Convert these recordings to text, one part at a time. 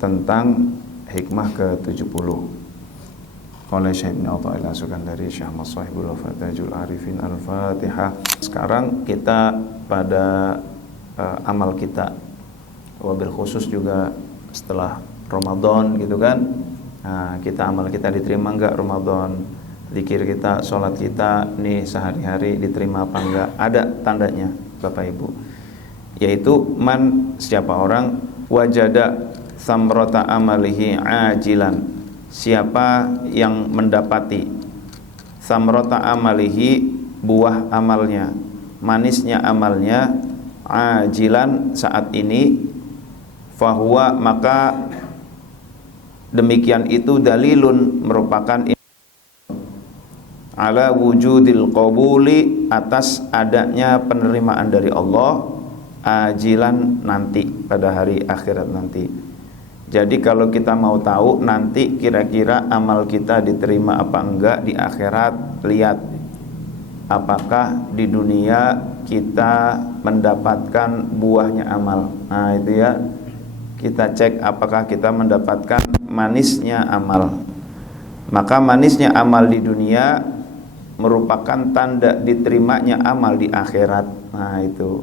tentang hikmah ke-70 oleh Syekh Ibn Athaillah Sukandari Syekh Masahibul Fatajul Arifin Al-Fatihah. Sekarang kita pada amal kita, wabil khusus juga setelah Ramadan gitu kan. Nah, kita amal kita diterima enggak Ramadan? Zikir kita, sholat kita nih sehari-hari diterima apa enggak? Ada tandanya Bapak Ibu, yaitu man, siapa orang wajada samrata amalihi ajilan, siapa yang mendapati samrata amalihi, buah amalnya, manisnya amalnya, ajilan, saat ini, fahuwa, maka demikian itu dalilun, merupakan ala wujudil qabuli, atas adanya penerimaan dari Allah, ajilan, nanti, pada hari akhirat nanti. Jadi kalau kita mau tahu nanti kira-kira amal kita diterima apa enggak di akhirat, lihat apakah di dunia kita mendapatkan buahnya amal. Nah itu ya, kita cek apakah kita mendapatkan manisnya amal. Maka manisnya amal di dunia merupakan tanda diterimanya amal di akhirat. Nah itu.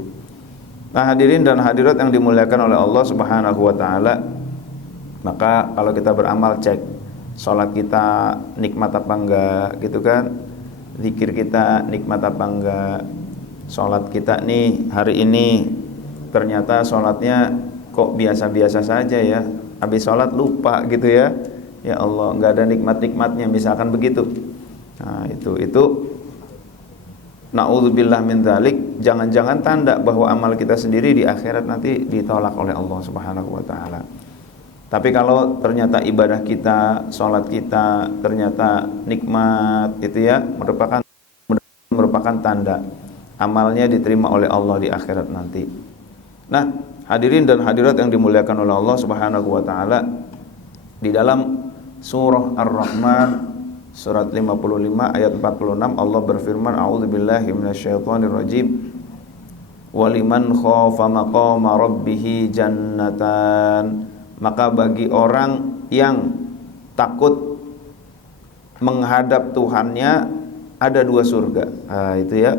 Nah hadirin dan hadirat yang dimuliakan oleh Allah Subhanahu wa taala, maka kalau kita beramal, cek sholat kita nikmat apa enggak gitu kan, zikir kita nikmat apa enggak. Sholat kita nih hari ini ternyata sholatnya kok biasa-biasa saja ya, habis sholat lupa gitu ya, ya Allah enggak ada nikmat-nikmatnya, misalkan begitu. Nah itu na'udzubillah min dzalik, jangan-jangan tanda bahwa amal kita sendiri di akhirat nanti ditolak oleh Allah Subhanahu wa taala. Tapi kalau ternyata ibadah kita, sholat kita ternyata nikmat, itu ya merupakan tanda amalnya diterima oleh Allah di akhirat nanti. Nah, hadirin dan hadirat yang dimuliakan oleh Allah Subhanahu wa taala, di dalam surah Ar-Rahman surat 55 ayat 46 Allah berfirman, a'udzubillahi minasyaitonirrajim, waliman khafa maqama rabbih jannatan, maka bagi orang yang takut menghadap Tuhannya ada dua surga. Nah, itu ya,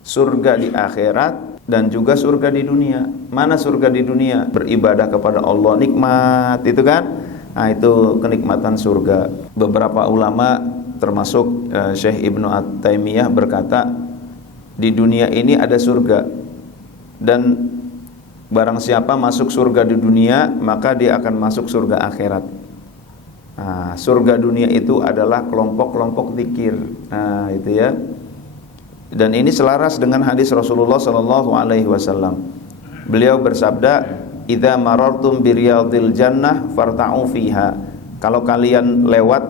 surga di akhirat dan juga surga di dunia. Mana surga di dunia? Beribadah kepada Allah, nikmat itu kan. Nah itu kenikmatan surga. Beberapa ulama termasuk Syekh Ibnu At-Taimiyah berkata, di dunia ini ada surga, dan barang siapa masuk surga di dunia maka dia akan masuk surga akhirat. Nah, surga dunia itu adalah kelompok-kelompok zikir. Nah itu ya. Dan ini selaras dengan hadis Rasulullah sallallahu alaihi wasallam. Beliau bersabda, "Idza marartum biriyadil jannah farta'u fiha." Kalau kalian lewat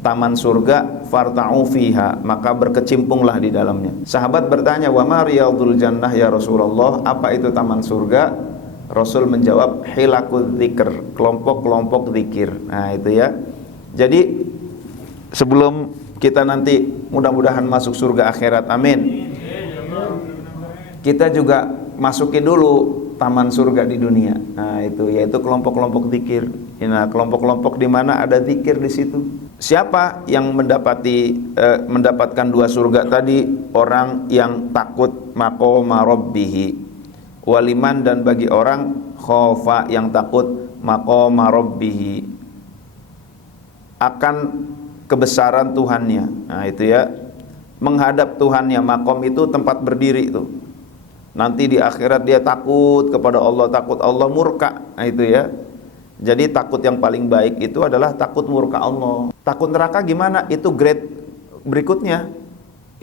taman surga, farta'u fiha, maka berkecimpunglah di dalamnya. Sahabat bertanya, "Wa ma riyadul jannah ya Rasulullah?" Apa itu taman surga? Rasul menjawab, "Hilakul dzikr," kelompok-kelompok zikir. Nah, itu ya. Jadi sebelum kita nanti mudah-mudahan masuk surga akhirat, amin, kita juga masuki dulu taman surga di dunia. Nah itu, yaitu kelompok-kelompok zikir. Nah kelompok-kelompok di mana ada zikir di situ. Siapa yang mendapatkan dua surga tadi? Orang yang takut maqama rabbih, waliman, dan bagi orang khofa yang takut maqama rabbih, akan kebesaran Tuhannya. Nah itu ya, menghadap Tuhannya. Makom itu tempat berdiri itu. Nanti di akhirat dia takut kepada Allah, takut Allah murka. Nah itu ya. Jadi takut yang paling baik itu adalah takut murka Allah. Takut neraka gimana? Itu grade berikutnya.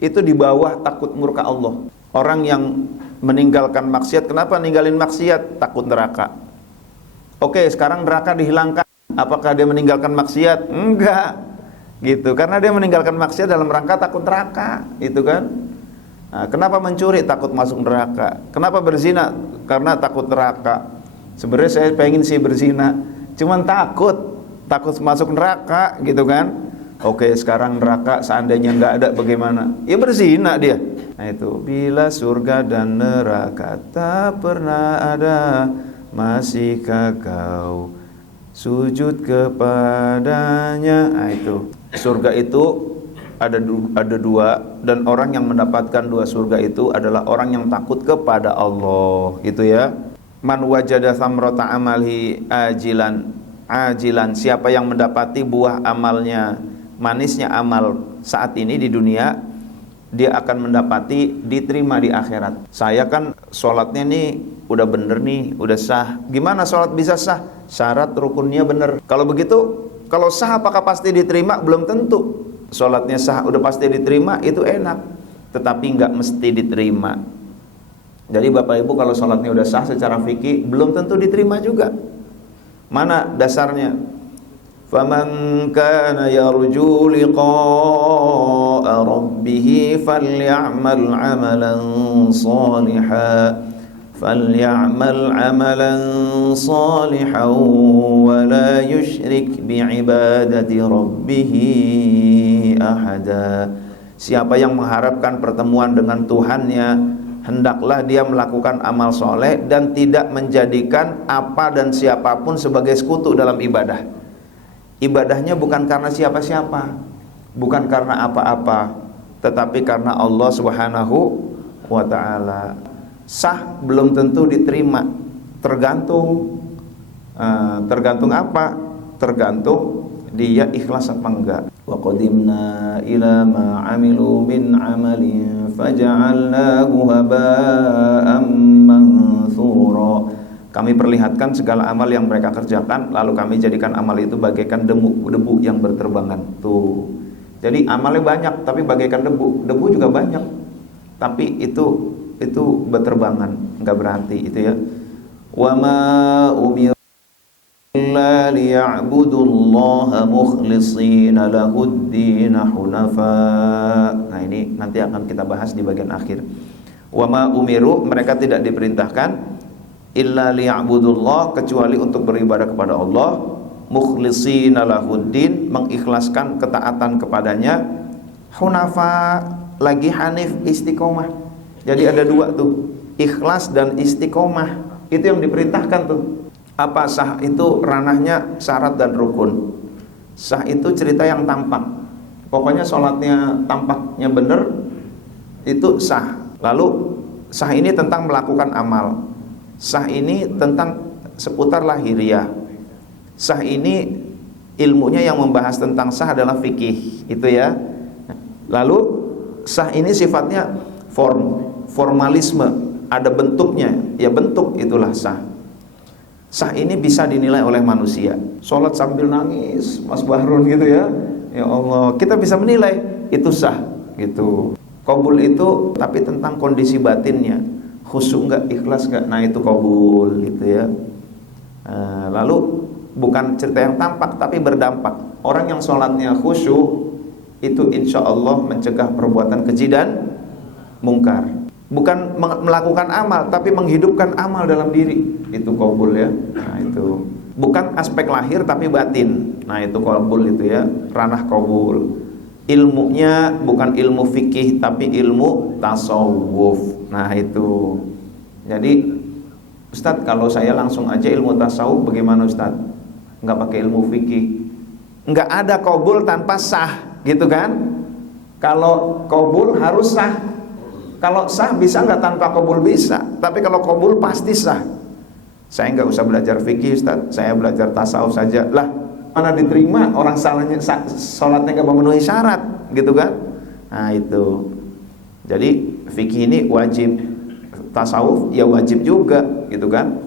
Itu di bawah takut murka Allah. Orang yang meninggalkan maksiat, kenapa ninggalin maksiat? Takut neraka. Oke, sekarang neraka dihilangkan. Apakah dia meninggalkan maksiat? Enggak. Gitu, karena dia meninggalkan maksiat dalam rangka takut neraka, itu kan. Nah, kenapa mencuri? Takut masuk neraka. Kenapa berzina? Karena takut neraka. Sebenarnya saya pengen sih berzina, cuman takut masuk neraka, gitu kan. Oke, sekarang neraka seandainya nggak ada bagaimana? Ya berzina dia. Nah itu, bila surga dan neraka tak pernah ada, masihkah kau sujud kepadanya. Nah, itu surga itu ada dua, dan orang yang mendapatkan dua surga itu adalah orang yang takut kepada Allah, gitu ya. Man wajada thamrata amalihi ajilan, siapa yang mendapati buah amalnya, manisnya amal saat ini di dunia, dia akan mendapati diterima di akhirat. Saya kan sholatnya nih udah bener nih, udah sah. Gimana sholat bisa sah? Syarat rukunnya bener. Kalau begitu, kalau sah apakah pasti diterima? Belum tentu. Sholatnya sah udah pasti diterima, itu enak, tetapi nggak mesti diterima. Jadi Bapak Ibu, kalau sholatnya udah sah secara fikih, belum tentu diterima juga. Mana dasarnya? Faman kana yarju liqa'a rabbih falyamal 'amalan shalihan wa la yusyrik bi'ibadati rabbih ahada. Siapa yang mengharapkan pertemuan dengan Tuhannya, hendaklah dia melakukan amal soleh dan tidak menjadikan apa dan siapapun sebagai sekutu dalam ibadah. Ibadahnya bukan karena siapa-siapa, bukan karena apa-apa, tetapi karena Allah Subhanahu wa ta'ala. Sah belum tentu diterima, tergantung apa? Tergantung dia ikhlas apa enggak. Wa qadimna ila ma 'amilu min 'amalin faja'alnahu haba'an manthura. Kami perlihatkan segala amal yang mereka kerjakan, lalu kami jadikan amal itu bagaikan debu yang berterbangan. Tuh. Jadi amalnya banyak tapi bagaikan debu. Debu juga banyak, tapi itu berterbangan, enggak berarti itu ya. Wa ma umiru illa liya'budullaha mukhlishina lahud-din hunafa. Nah, ini nanti akan kita bahas di bagian akhir. Wa ma umiru, mereka tidak diperintahkan illa liya'budullah, kecuali untuk beribadah kepada Allah, mukhlishina lahud-din, mengikhlaskan ketaatan kepadanya, hunafa, lagi hanif, istiqomah. Jadi ada dua tuh, ikhlas dan istiqomah. Itu yang diperintahkan tuh. Apa sah itu? Ranahnya syarat dan rukun. Sah itu cerita yang tampak. Pokoknya sholatnya tampaknya benar, itu sah. Lalu sah ini tentang melakukan amal. Sah ini tentang seputar lahiriah. Sah ini ilmunya yang membahas tentang sah adalah fikih, itu ya. Lalu sah ini sifatnya formalisme, ada bentuknya, ya bentuk itulah sah. Sah ini bisa dinilai oleh manusia. Sholat sambil nangis, Mas Bahrun gitu ya. Ya Allah, kita bisa menilai itu sah gitu. Qabul itu tapi tentang kondisi batinnya, khusyuk enggak, ikhlas enggak, nah itu qabul gitu ya. Lalu bukan cerita yang tampak tapi berdampak. Orang yang sholatnya khusyuk itu insya Allah mencegah perbuatan keji dan mungkar. Bukan melakukan amal tapi menghidupkan amal dalam diri, itu qabul ya. Nah itu bukan aspek lahir tapi batin, nah itu qabul itu ya, ranah qabul. Ilmunya bukan ilmu fikih tapi ilmu tasawuf. Nah itu. Jadi Ustadz, kalau saya langsung aja ilmu tasawuf bagaimana Ustadz? Enggak pakai ilmu fikih. Enggak ada qabul tanpa sah, gitu kan? Kalau qabul harus sah. Kalau sah bisa nggak tanpa qabul? Bisa. Tapi kalau qabul pasti sah. Saya nggak usah belajar fikih Ustaz, saya belajar tasawuf saja. Lah, mana diterima orang sholatnya nggak memenuhi syarat, gitu kan? Nah itu. Jadi fikih ini wajib, tasawuf ya wajib juga, gitu kan?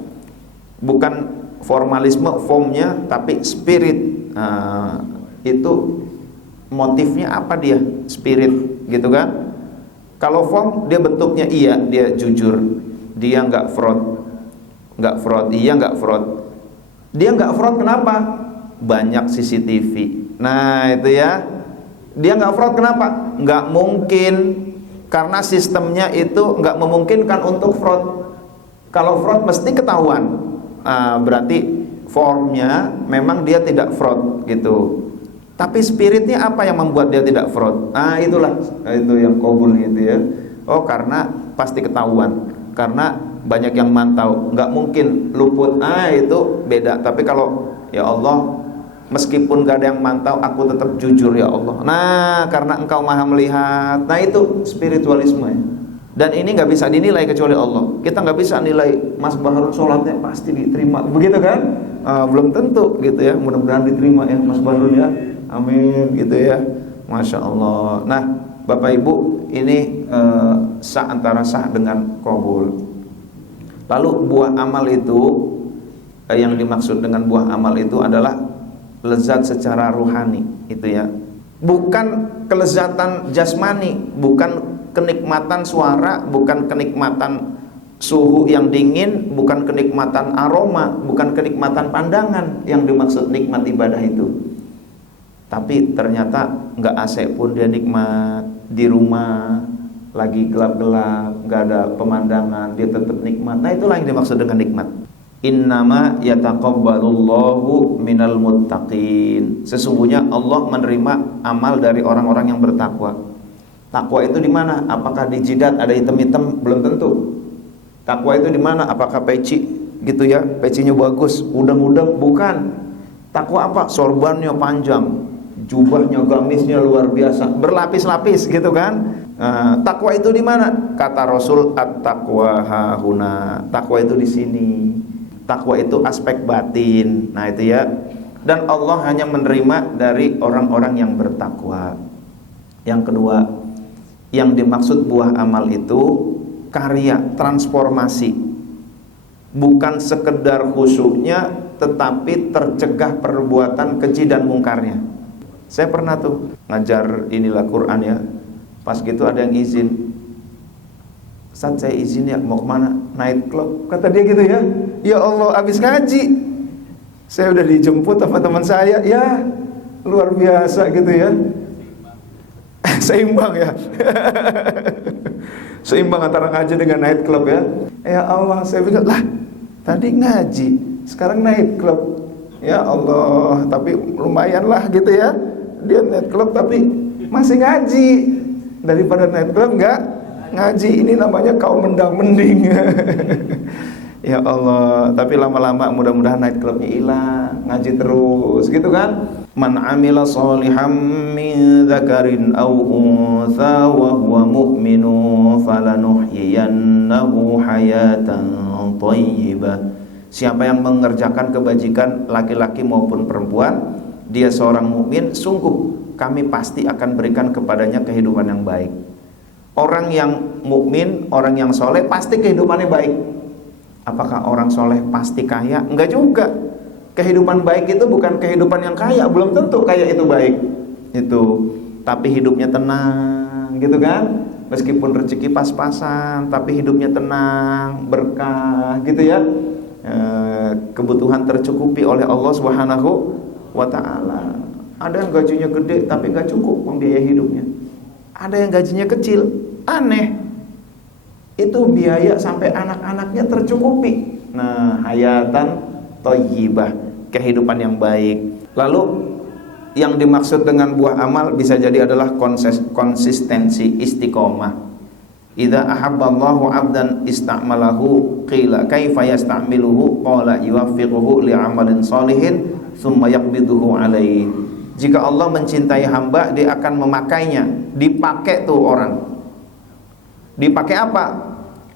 Bukan formalisme formnya, tapi spirit. Itu motifnya apa dia? Spirit, gitu kan? Kalau form dia bentuknya iya, dia jujur, dia nggak fraud, iya nggak fraud. Dia nggak fraud kenapa? Banyak CCTV. Nah itu ya, dia nggak fraud kenapa? Nggak mungkin, karena sistemnya itu nggak memungkinkan untuk fraud. Kalau fraud mesti ketahuan. Berarti formnya memang dia tidak fraud gitu. Tapi spiritnya apa yang membuat dia tidak fraud? Itulah itu yang qabul itu ya. Oh, karena pasti ketahuan. karena banyak yang mantau, nggak mungkin luput. Itu beda. Tapi kalau ya Allah, meskipun gak ada yang mantau, aku tetap jujur ya Allah. Nah, karena Engkau maha melihat. Nah, itu spiritualisme ya. Dan ini nggak bisa dinilai kecuali Allah. Kita nggak bisa nilai Mas Baharun sholatnya pasti diterima, begitu kan? Belum tentu gitu ya. Mudah-mudahan diterima ya Mas Baharun ya. Amin gitu ya. Masya Allah. Nah, Bapak Ibu, ini sah antara sah dengan qabul. Lalu buah amal itu, yang dimaksud dengan buah amal itu adalah lezat secara ruhani, itu ya. Bukan kelezatan jasmani, bukan kenikmatan suara, bukan kenikmatan suhu yang dingin, bukan kenikmatan aroma, bukan kenikmatan pandangan yang dimaksud nikmat ibadah itu. Tapi ternyata nggak AC pun dia nikmat, di rumah lagi gelap-gelap, nggak ada pemandangan, dia tetap nikmat. Nah, itulah yang dimaksud dengan nikmat. Innama yataqabbalullahu minal muttaqin. Sesungguhnya Allah menerima amal dari orang-orang yang bertakwa. Takwa itu di mana? Apakah di jidat ada hitam-hitam? Belum tentu. Takwa itu di mana? Apakah peci gitu ya? Pecinya bagus, udang-udang? Bukan. Takwa apa? Sorbannya panjang, jubahnya, gamisnya luar biasa, berlapis-lapis gitu kan? Takwa itu di mana? Kata Rasul, at-taqwa hahuna. Takwa itu di sini. Takwa itu aspek batin. Nah, itu ya. Dan Allah hanya menerima dari orang-orang yang bertakwa. Yang kedua, yang dimaksud buah amal itu karya, transformasi. Bukan sekedar khusyuknya, tetapi tercegah perbuatan keji dan mungkarnya. Saya pernah tuh ngajar inilah Quran ya. Pas gitu ada yang izin, Ustaz saya izin ya, mau kemana? Night club, kata dia gitu ya. Ya Allah, habis ngaji saya udah dijemput sama teman saya. Ya luar biasa gitu ya. Seimbang ya. Seimbang antara ngaji dengan night club ya. Ya Allah, saya bilang lah tadi ngaji, sekarang night club. Ya Allah, tapi lumayan lah gitu ya. Dia night club tapi masih ngaji. Daripada night club enggak ngaji, ini namanya kaum mendang-mending. Ya Allah, tapi lama-lama mudah-mudahan night clubnya hilang, ngaji terus gitu kan. Man amila sholihan min dzakarin aw untha wa huwa mu'minun falanuhyiyannahu hayatan thayyibah. Siapa yang mengerjakan kebajikan laki-laki maupun perempuan, dia seorang mukmin, sungguh kami pasti akan berikan kepadanya kehidupan yang baik. Orang yang mukmin, orang yang soleh pasti kehidupannya baik. Apakah orang soleh pasti kaya? Enggak juga. Kehidupan baik itu bukan kehidupan yang kaya, belum tentu kaya itu baik. Itu, tapi hidupnya tenang, gitu kan? Meskipun rezeki pas-pasan, tapi hidupnya tenang, berkah, gitu ya. Kebutuhan tercukupi oleh Allah Subhanahu wa ta'ala. Ada yang gajinya gede tapi nggak cukup membiayai hidupnya. Ada yang gajinya kecil, aneh. Itu biaya sampai anak-anaknya tercukupi. Nah, hayatan thayyibah, kehidupan yang baik. Lalu yang dimaksud dengan buah amal bisa jadi adalah konsistensi, istiqomah. Idza ahabballahu 'abdan ista'malahu qila kaifa yasta'miluhu qala yuwaffiquhu li'amalin shalihin tsumma yaqbiduhu alaihi. Jika Allah mencintai hamba, dia akan memakainya. Dipakai tuh orang. Dipakai apa?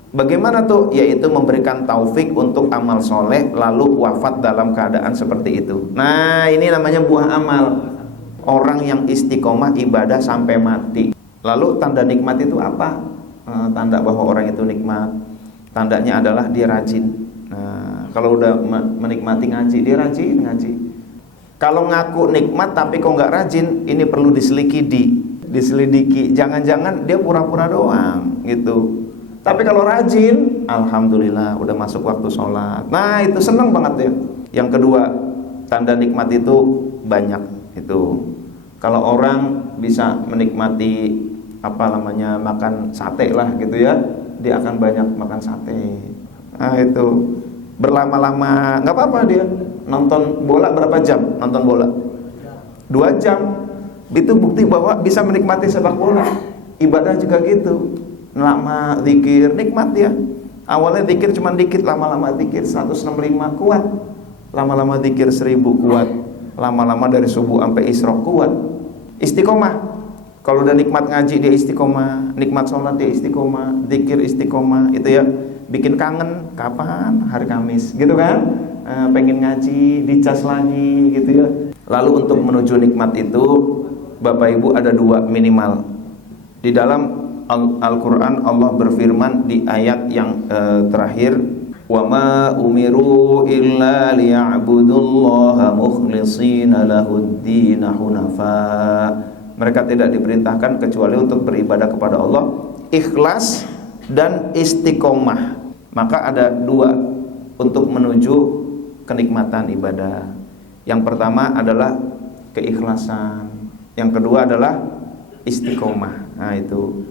Bagaimana tuh? Yaitu memberikan taufik untuk amal soleh, lalu wafat dalam keadaan seperti itu. Nah, ini namanya buah amal. Orang yang istiqomah ibadah sampai mati. Lalu tanda nikmat itu apa? Tanda bahwa orang itu nikmat, tandanya adalah dia rajin. Nah, kalau udah menikmati ngaji, dia rajin ngaji. Kalau ngaku nikmat tapi kok nggak rajin, ini perlu diselidiki. Jangan-jangan dia pura-pura doang gitu. Tapi kalau rajin, alhamdulillah udah masuk waktu sholat. Nah, itu senang banget ya. Yang kedua, tanda nikmat itu banyak itu. Kalau orang bisa menikmati makan sate lah gitu ya, dia akan banyak makan sate. Nah, itu berlama-lama nggak apa-apa dia. Nonton bola berapa jam? Nonton bola 2 jam. Itu bukti bahwa bisa menikmati sepak bola. Ibadah juga gitu. Lama zikir, nikmat dia. Awalnya zikir cuma dikit, lama-lama zikir 165 kuat, lama-lama zikir 1000 kuat, lama-lama dari subuh sampai isyraq kuat. Istiqomah. Kalau udah nikmat ngaji dia istiqomah, nikmat sholat dia istiqomah, zikir istiqomah, itu ya. Bikin kangen, kapan? Hari Kamis, gitu kan? Pengen ngaji, dicas lagi, gitu ya. Lalu untuk menuju nikmat itu, Bapak Ibu ada 2 minimal. Di dalam Al-Quran Allah berfirman di ayat yang terakhir, wa ma umiru illa liya'budullaha mukhlishina lahud-din hunafa. Mereka tidak diperintahkan kecuali untuk beribadah kepada Allah ikhlas dan istiqomah. Maka ada 2 untuk menuju kenikmatan ibadah. Yang pertama adalah keikhlasan, yang kedua adalah istiqomah. Nah itu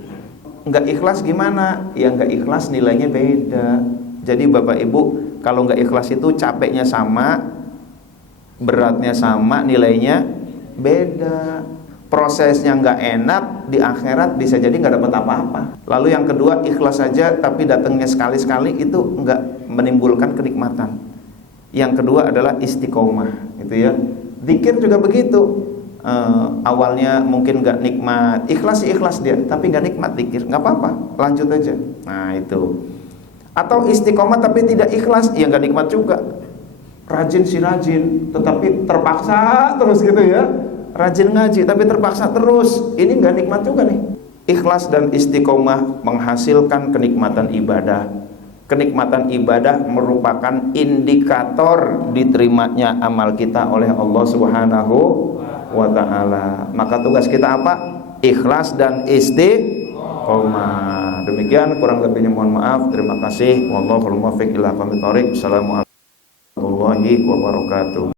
enggak ikhlas gimana? Ya enggak ikhlas nilainya beda. Jadi Bapak Ibu, kalau enggak ikhlas itu capeknya sama, beratnya sama, nilainya beda. Prosesnya enggak enak, di akhirat bisa jadi enggak dapat apa-apa. Lalu yang kedua, ikhlas saja tapi datangnya sekali-sekali itu enggak menimbulkan kenikmatan. Yang kedua adalah istiqomah, gitu ya. Zikir juga begitu. Awalnya mungkin enggak nikmat, ikhlas dia, tapi enggak nikmat zikir, enggak apa-apa, lanjut aja. Nah itu. Atau istiqomah tapi tidak ikhlas, ya enggak nikmat juga. Rajin sih rajin, tetapi terpaksa terus gitu ya. Rajin ngaji tapi terpaksa terus, ini enggak nikmat juga nih. Ikhlas dan istiqomah menghasilkan kenikmatan ibadah. Kenikmatan ibadah merupakan indikator diterimanya amal kita oleh Allah Subhanahu wa ta'ala. Maka tugas kita apa? Ikhlas dan istiqomah. Demikian, kurang lebihnya mohon maaf. Terima kasih. Wallahul muwaffiq ila aqwamit thoriq. Assalamualaikum warahmatullahi wabarakatuh.